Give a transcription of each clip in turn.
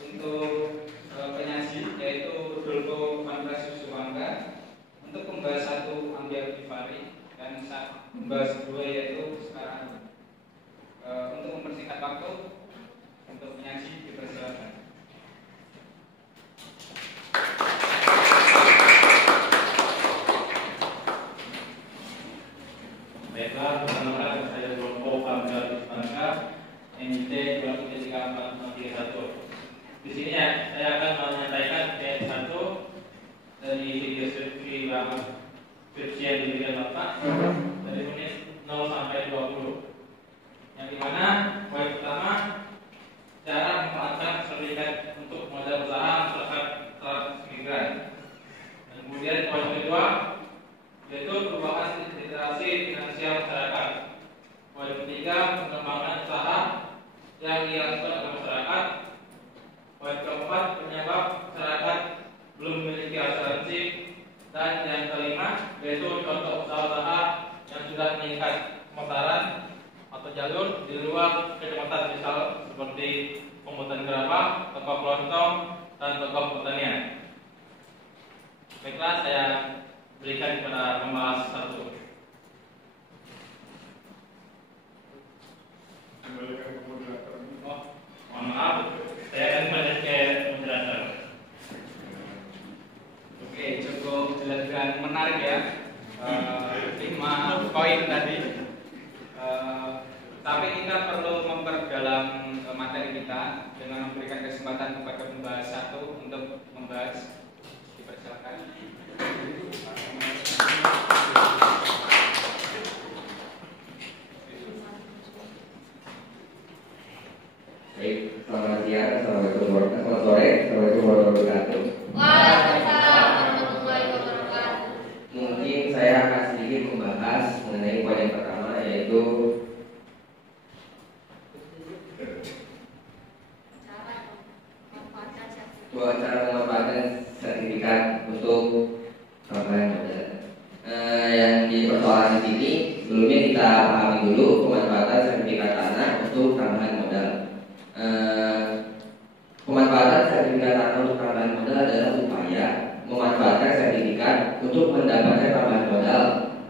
untuk penyaji yaitu Rudolfo Pantrasius Sumangga, untuk pembahas 1 Andi Alkifari, dan pembahas 2 yaitu sekarang. Untuk mempersingkat waktu, untuk penyaji dipersilakan. Baiklah, perkenalkan saya Rudolfo Pantrasius Sumangga, NIT 23431. Di sini saya akan menyampaikan PS1 dari video skripsi yang diberikan Bapak dari menit 0 sampai 20. Yang dimana poin pertama, cara memanfaatkan sertifikat untuk modal usaha masyarakat transmigran. Dan kemudian poin kedua yaitu perubahan literasi finansial masyarakat. Poin ketiga, pengembangan usaha yang dilakukan oleh masyarakat. Poin keempat, penyebab masyarakat belum memiliki asuransi. Dan yang kelima yaitu contoh usaha-usaha yang sudah meningkat pemasaran atau jalur di luar kecamatan, misal seperti pembuatan gerabah, toko kelontong, dan toko pertanian. Baiklah, saya berikan kepada pembahas 1. Oh, mohon maaf, saya akan kembali ke moderator. Oke, cukup jelas dan menarik ya. 5 poin tadi. Tapi kita perlu memperdalam materi kita dengan memberikan kesempatan kepada pembahas 1 untuk membahas. Dipersilakan. Baik, selamat siang, assalamualaikum warahmatullahi wabarakatuh. Waalaikumsalam warahmatullahi wabarakatuh. Mungkin saya akan sedikit membahas mengenai poin yang pertama, yaitu cara memanfaatkan sertifikat untuk tambahan modal. Yang di persoalan di sini, sebelumnya kita pahami dulu pemanfaatan sertifikat tanah untuk tambahan modal. Pemanfaatan sertifikat tanah untuk tambahan modal adalah upaya memanfaatkan sertifikat untuk mendapatkan tambahan modal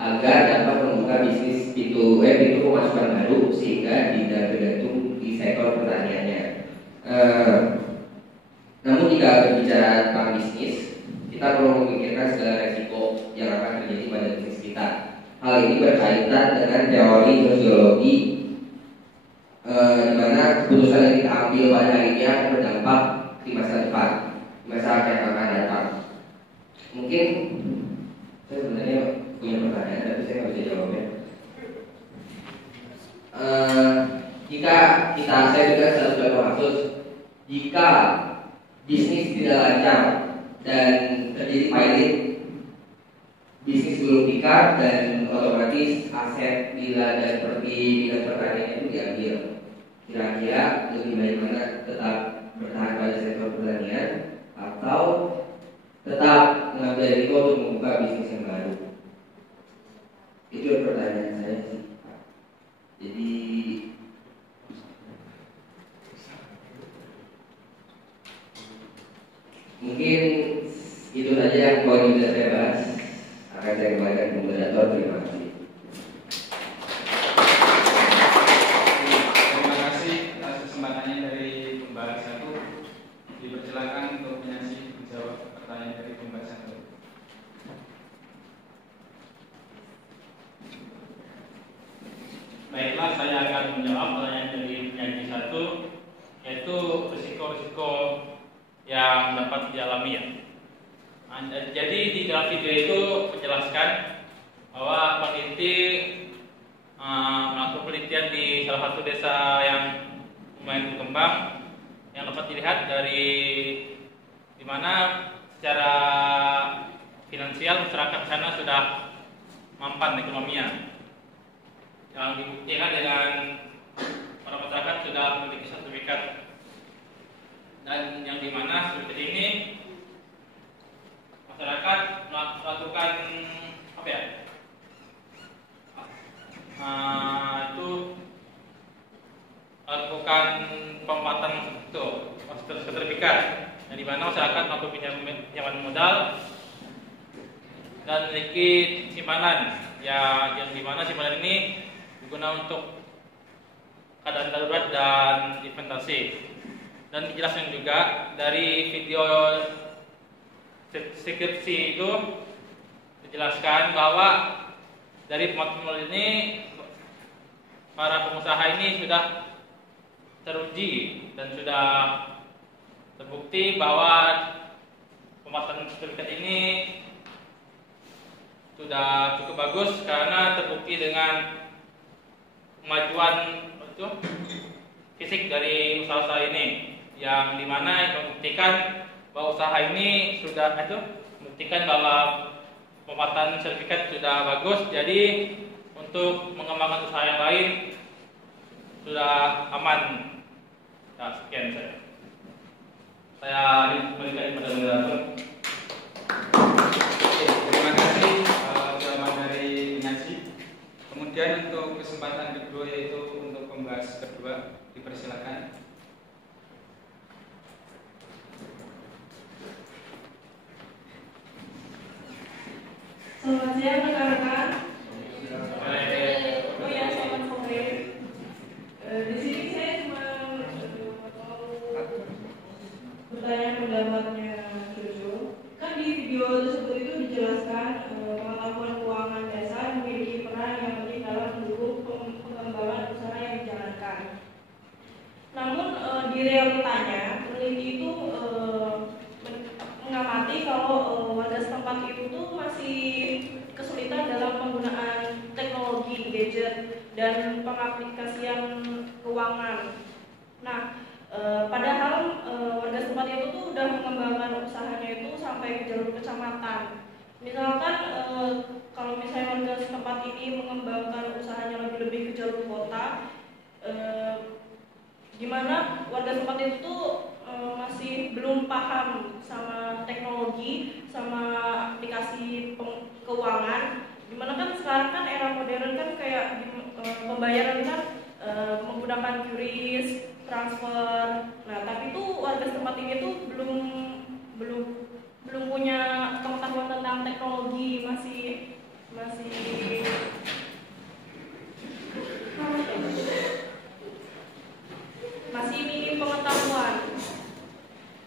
agar dapat membuka bisnis pintu pemasukan baru sehingga tidak bergantung di sektor pertaniannya. Namun jika berbicara tentang bisnis, kita perlu memikirkan segala resiko yang akan terjadi pada bisnis kita. Hal ini berkaitan dengan teori sosiologi, di mana keputusan yang kita ambil pada hari ini akan berdampak di masa depan, di masa yang akan datang. Mungkin saya sebenarnya punya pertanyaan, tapi saya nggak bisa jawabnya. Saya juga selalu contoh kasus, jika bisnis tidak lancar dan terjadi pilot, bisnis belum pikat dan otomatis aset bila dan seperti bidang pertanian itu diambil. Kira-kira lebih baik mana, tetap bertahan pada sektor pertanian atau tetap mengambil risiko untuk membuka bisnis yang baru? Itu pertanyaan saya sih. Jadi mungkin itu saja yang poin yang bisa saya bahas. Akan saya kembalikan ke moderator. Terima kasih. Terima kasih atas kesempatannya dari pembahas 1. Dipersilakan untuk penyaji menjawab pertanyaan dari pembahas 1. Baiklah, saya akan menjawab pertanyaan dari penyaji 1, yaitu risiko-risiko yang dapat dialami ya. Jadi di dalam video itu menjelaskan bahwa peneliti melakukan penelitian di salah satu desa yang lumayan berkembang, yang dapat dilihat dari di mana secara finansial masyarakat sana sudah mampan ekonominya, yang dibuktikan dengan para masyarakat sudah memiliki sertifikat, dan yang dimana seperti ini masyarakat melakukan apa ya, itu melakukan pemanfaatan itu sertifikat sertifikat, yang dimana masyarakat mampu pinjaman modal dan memiliki simpanan, ya yang dimana simpanan ini berguna untuk keadaan darurat dan investasi. Dan dijelaskan juga dari video skripsi itu dijelaskan bahwa dari pemotongan ini para pengusaha ini sudah teruji dan sudah terbukti bahwa pemotongan sertifikat ini sudah cukup bagus karena terbukti dengan kemajuan fisik dari usaha-usaha ini, yang dimana membuktikan bahwa usaha ini sudah membuktikan bahwa pembuatan sertifikat sudah bagus, jadi untuk mengembangkan usaha yang lain sudah aman. Nah, sekian saya berikan kepada moderator. Oke, terima kasih jawaban dari Nancy. Kemudian untuk kesempatan kedua, yaitu untuk pembahas kedua, dipersilakan. Selamat siang rekan-rekan. Baik. Oh ya, selamat sore. Di sini saya cuma mau bertanya pendapatnya Jojo. Kan di video tersebut itu dijelaskan pengetahuan keuangan dasar memiliki peran yang penting dalam mendukung pengembangan usaha yang dijalankan. Namun di realitanya peneliti itu mengamati kalau warga setempat itu tuh masih kesulitan dalam penggunaan teknologi, gadget, dan pengaplikasian keuangan. Nah, padahal warga setempat itu tuh udah mengembangkan usahanya itu sampai ke jalur kecamatan. Misalkan kalau misalnya warga setempat ini mengembangkan usahanya lebih-lebih ke jalur kota, gimana warga setempat itu tuh masih belum paham sama teknologi, sama aplikasi keuangan. Dimana kan sekarang kan era modern kan kayak pembayaran kan menggunakan QRIS, transfer. Nah, tapi tuh warga setempat ini tuh belum punya pengetahuan tentang teknologi, masih minim pengetahuan.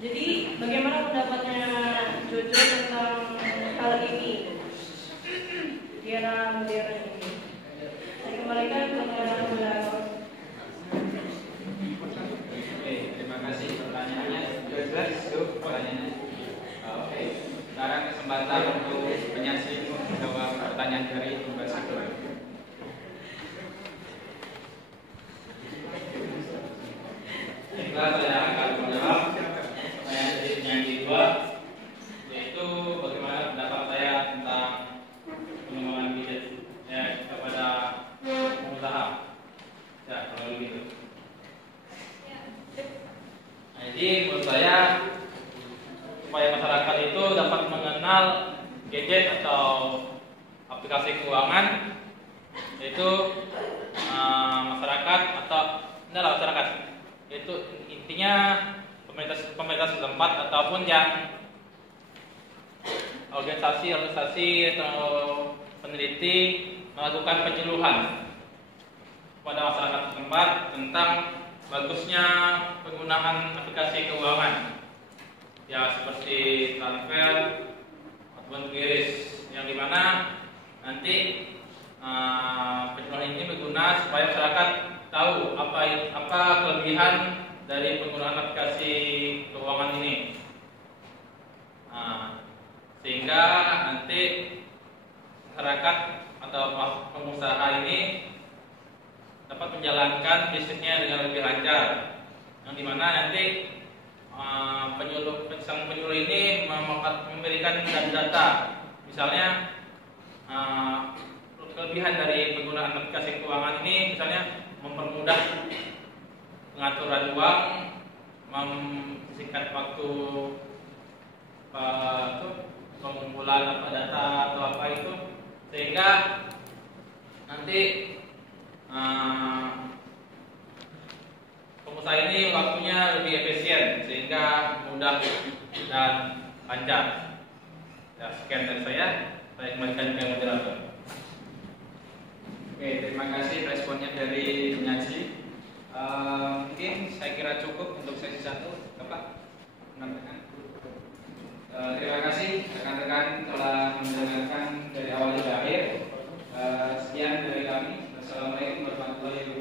Jadi bagaimana pendapatnya Jojo tentang hal ini di era modern ini? Saya kembalikan kepada moderator. Oke, terima kasih pertanyaannya. Sudah jelas itu pertanyaannya. Oke, sekarang kesempatan untuk penyaksi menjawab pertanyaan dari pembahas kedua. Baiklah, saya akan menjawab pertanyaan dari penyanyi kedua, yaitu bagaimana pendapat saya tentang pengembangan gadget kepada pengusaha. Ya, kalau begitu. Nah, jadi menurut saya supaya masyarakat itu dapat mengenal gadget atau aplikasi keuangan, yaitu masyarakat atau masyarakat, itu intinya pemerintah setempat ataupun yang organisasi atau peneliti melakukan penyuluhan kepada masyarakat setempat tentang bagusnya penggunaan aplikasi keuangan, ya seperti transfer ataupun QRIS, yang dimana nanti penyuluhan ini berguna supaya masyarakat tahu apa kelebihan dari penggunaan aplikasi keuangan ini, sehingga nanti masyarakat atau pengusaha ini dapat menjalankan bisnisnya dengan lebih lancar, yang dimana nanti penyuluh ini memberikan data, misalnya kelebihan dari penggunaan aplikasi keuangan ini, misalnya mempermudah pengaturan uang, memsingkat waktu pengumpulan data atau apa itu, sehingga nanti pengusaha ini waktunya lebih efisien, sehingga sehingga mudah dan lancar. Ya, sekian dari saya kembalikan ke moderator. Oke, terima kasih responnya dari penyaji. Mungkin saya kira cukup untuk sesi 1, Bapak. Terima kasih rekan-rekan telah mendengarkan dari awal hingga akhir. Sekian dari kami. Wassalamualaikum warahmatullahi wabarakatuh.